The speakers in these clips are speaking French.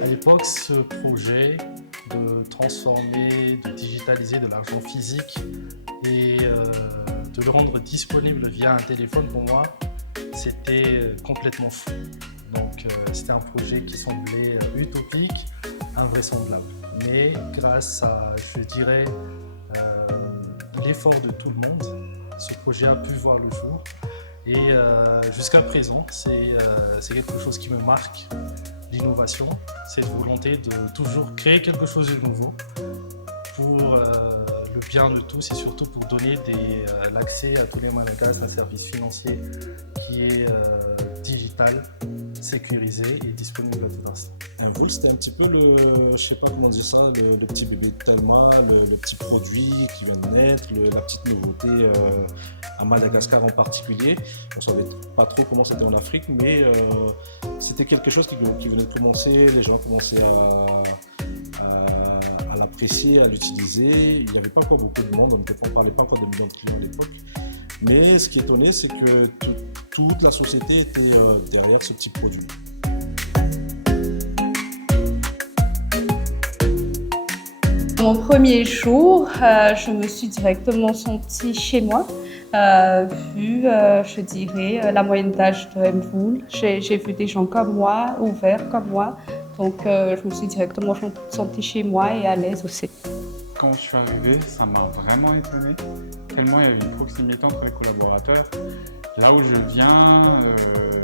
À l'époque, ce projet de transformer, de digitaliser de l'argent physique et de le rendre disponible via un téléphone, pour moi, c'était complètement fou. Donc c'était un projet qui semblait utopique, invraisemblable. Mais grâce à, je dirais, l'effort de tout le monde, ce projet a pu voir le jour. Et jusqu'à présent, c'est quelque chose qui me marque, l'innovation, cette volonté de toujours créer quelque chose de nouveau pour le bien de tous et surtout pour donner l'accès à tous les Malagasy à un service financier qui est digital, sécurisé et disponible à tout instant. Mvool, c'était un petit peu le, je sais pas comment dire ça, le petit bébé de Telma, le petit produit qui vient de naître, la petite nouveauté à Madagascar en particulier. On savait pas trop comment c'était en Afrique, mais c'était quelque chose qui venait de commencer. Les gens commençaient à l'apprécier, à l'utiliser. Il n'y avait pas encore beaucoup de monde, on ne parlait pas encore de millions de clients à l'époque. Mais ce qui étonnait, c'est que toute la société était derrière ce petit produit. Mon premier jour, je me suis directement sentie chez moi, vu, je dirais, la moyenne d'âge de Mvool. J'ai vu des gens comme moi, ouverts comme moi, donc je me suis directement sentie chez moi et à l'aise aussi. Quand je suis arrivé, ça m'a vraiment étonné, tellement il y avait une proximité entre les collaborateurs. Là où je viens,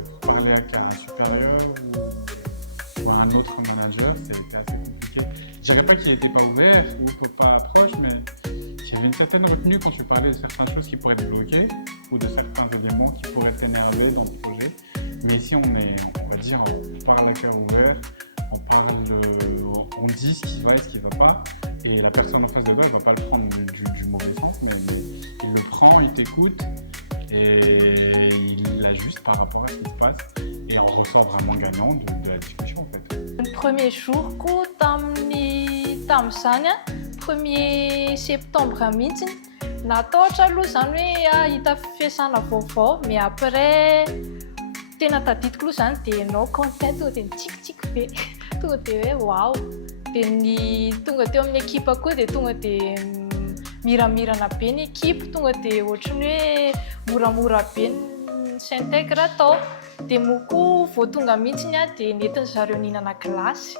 pour parler avec un supérieur ou un autre manager, c'était assez compliqué. Je dirais pas qu'il n'était pas ouvert ou pas proche, mais il y avait une certaine retenue quand tu parlais de certaines choses qui pourraient te bloquer ou de certains éléments qui pourraient t'énerver dans le projet. Mais ici, on va dire, on parle à cœur ouvert, on dit ce qui va et ce qui va pas. Et la personne en face de toi, elle va pas le prendre du mauvais sens, mais il le prend, il t'écoute et il l'ajuste par rapport à ce qui se passe. Et on ressort vraiment gagnant de la discussion en fait. Le premier jour, tam'izany 1er septembre mihitsy, natahotra aloha zany hoe hita fiasana vaovao, mais après tena tadidiko aloha zany dia no content tonga dia mitsikitsiky be, tonga dia hoe wow. Dia ny tonga teo amin'ny ekipa koa dia tonga dia miramirana be ny ekipa, tonga dia ohatrany hoe moramora be ny s'intègre atao. Dia moko vao tonga mihitsy dia nentin zareo nihinana glasy.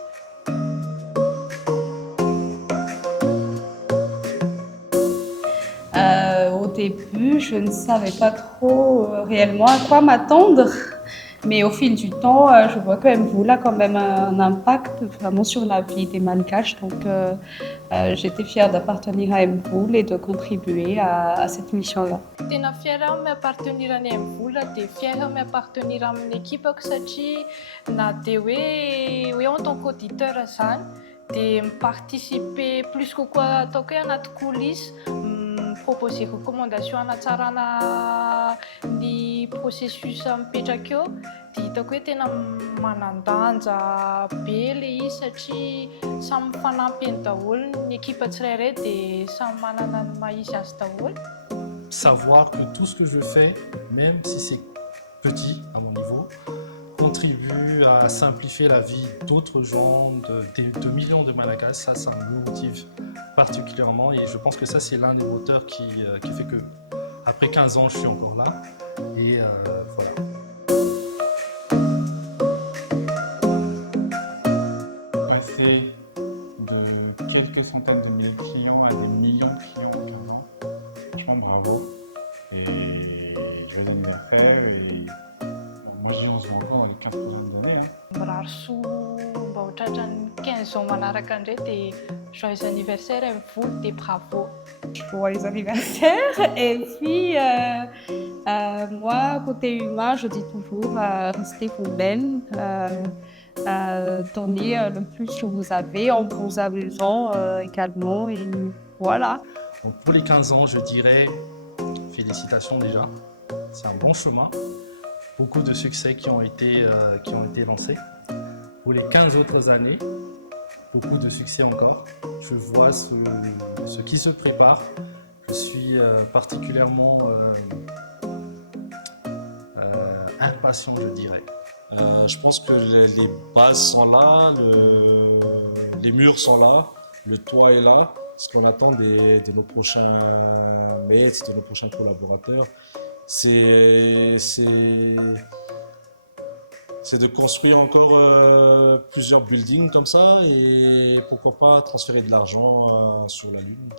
Au début, je ne savais pas trop réellement à quoi m'attendre. Mais au fil du temps, je vois que Mvool a quand même un impact vraiment sur la vie des Malgaches. Donc j'étais fière d'appartenir à Mvool et de contribuer à cette mission-là. Tena fière aho mi-appartenir any Mvool dia fière aho mi-appartenir amin'ny ekipako satria na dia hoe en tant qu'auditeur zany dia mi-participer plus kokoa ataoko hoe anaty coulisses, proposer recommandation hanatsarana ny processus mipetraka eo. Dia hitako hoe tena manandanja be ilay izy satria samy mifanampy eny daholo ny ekipa tsirairay dia samy manana ny maha-izy azy daholo. Savoir que tout ce que je fais, même si c'est petit à mon niveau, contribue à simplifier la vie d'autres gens, de millions de Malagasy, ça me motive particulièrement et je pense que ça c'est l'un des moteurs qui fait que après 15 ans je suis encore là et voilà. Passer de quelques centaines de milliers de clients à des millions de clients en 15 ans, franchement bravo et joyeux anniversaire et bon, moi je dis on se voit encore dans les 15 prochaines années. Mirary soa mba ho tratran'ny 15 ans manaraka indray dia joyeux anniversaire Mvool dia bravo. Joyeux anniversaire. Et puis moi, côté humain, je dis toujours restez vous-même. Donnez le plus que vous avez en vous amusant également et voilà. Donc pour les 15 ans, je dirais félicitations déjà, c'est un bon chemin, beaucoup de succès qui ont été lancés. Pour les 15 autres années, beaucoup de succès encore. Je vois ce qui se prépare, je suis particulièrement impatient, je dirais. Je pense que les bases sont là, les murs sont là, le toit est là. Ce qu'on attend de nos prochains mates, de nos prochains collaborateurs, c'est de construire encore plusieurs buildings comme ça et pourquoi pas transférer de l'argent sur la Lune.